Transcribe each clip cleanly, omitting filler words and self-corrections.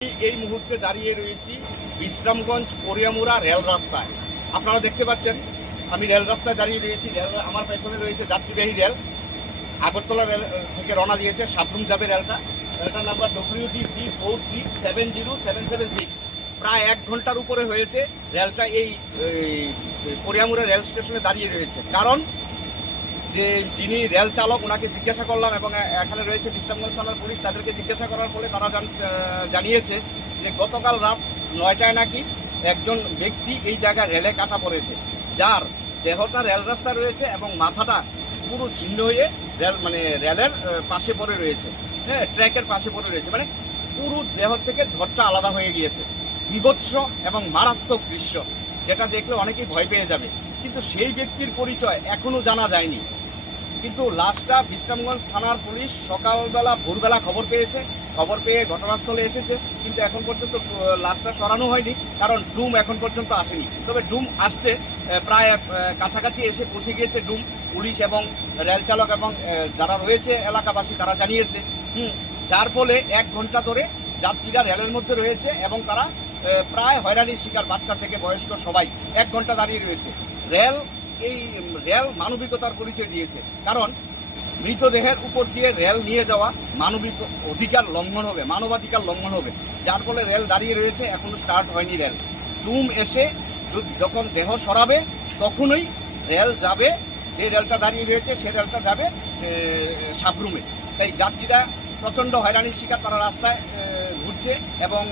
এই মুহূর্তে দাঁড়িয়ে রয়েছি বিশ্রামগঞ্জ পরিয়ামুড়া রেল রাস্তায়। আপনারা দেখতে পাচ্ছেন আমি রেল রাস্তায় দাঁড়িয়ে রয়েছি। আমার পেছনে রয়েছে যাত্রীবাহী রেল। আগরতলা রেল থেকে রওনা দিয়েছে, সাবরুম যাবে রেলটার নাম্বার WD43707776। প্রায় 1 ঘন্টার উপরে হয়েছে রেলটা এই পরিয়ামুড়া রেল স্টেশনে দাঁড়িয়ে রয়েছে। কারণ যে যিনি রেল চালক ওনাকে জিজ্ঞাসা করলাম, এবং এখানে রয়েছে বিশ্রামগঞ্জ থানার পুলিশ, তাদেরকে জিজ্ঞাসা করার ফলে তারা জানিয়েছে যে গতকাল রাত 9টায় নাকি একজন ব্যক্তি এই জায়গায় রেলে কাটা পড়েছে, যার দেহটা রেল রাস্তা রয়েছে এবং মাথাটা পুরো ছিন্ন হয়ে রেলের পাশে পড়ে রয়েছে। হ্যাঁ, ট্র্যাকের পাশে পড়ে রয়েছে, মানে পুরো দেহ থেকে ধরটা আলাদা হয়ে গিয়েছে। বিভৎস এবং মারাত্মক দৃশ্য, যেটা দেখলে অনেকেই ভয় পেয়ে যাবে। কিন্তু সেই ব্যক্তির পরিচয় এখনও জানা যায়নি। কিন্তু লাশটা বিশ্রামগঞ্জ থানার পুলিশ সকালবেলা ভোরবেলা খবর পেয়ে ঘটনাস্থলে এসেছে, কিন্তু এখন পর্যন্ত লাশটা সরানো হয়নি, কারণ ডুম এখন পর্যন্ত আসেনি। তবে ডুম আসছে, প্রায় কাছাকাছি এসে পৌঁছে গিয়েছে ডুম। পুলিশ এবং রেল চালক এবং যারা রয়েছে এলাকাবাসী তারা জানিয়েছে, যার ফলে 1 ঘন্টা ধরে যাত্রীরা রেলের মধ্যে রয়েছে এবং তারা প্রায় হয়রানির শিকার, বাচ্চা থেকে বয়স্ক সবাই 1 ঘন্টা দাঁড়িয়ে রয়েছে। রেল মানবিকতার পরিচয় দিয়েছে, কারণ মৃতদেহের উপর দিয়ে রেল নিয়ে যাওয়া মানবাধিকার লঙ্ঘন হবে, যার ফলে রেল দাঁড়িয়ে রয়েছে, এখনো স্টার্ট হয়নি রেল। জুম এসে যখন দেহ সরাবে তখনই রেল যাবে, যে রেলটা দাঁড়িয়ে রয়েছে সে রেলটা যাবে সাবরুমে। তাই যাত্রীরা প্রচণ্ড হয়রানির শিকার, তারা রাস্তায় ঘুরছে এবং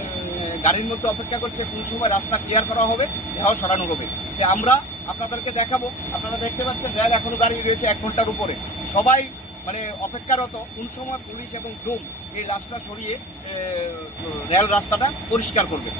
গাড়ির মধ্যে অপেক্ষা করছে কোন সময় রাস্তা ক্লিয়ার করা হবে, দেহ সরানো হবে। তাই আমরা আপনাদেরকে দেখাবো। আপনারা দেখতে পাচ্ছেন রেল এখনও দাঁড়িয়ে রয়েছে 1 ঘন্টার উপরে। সবাই অপেক্ষারত কোন সময় পুলিশ এবং ডুম এই লাশটা সরিয়ে রেল রাস্তাটা পরিষ্কার করবে।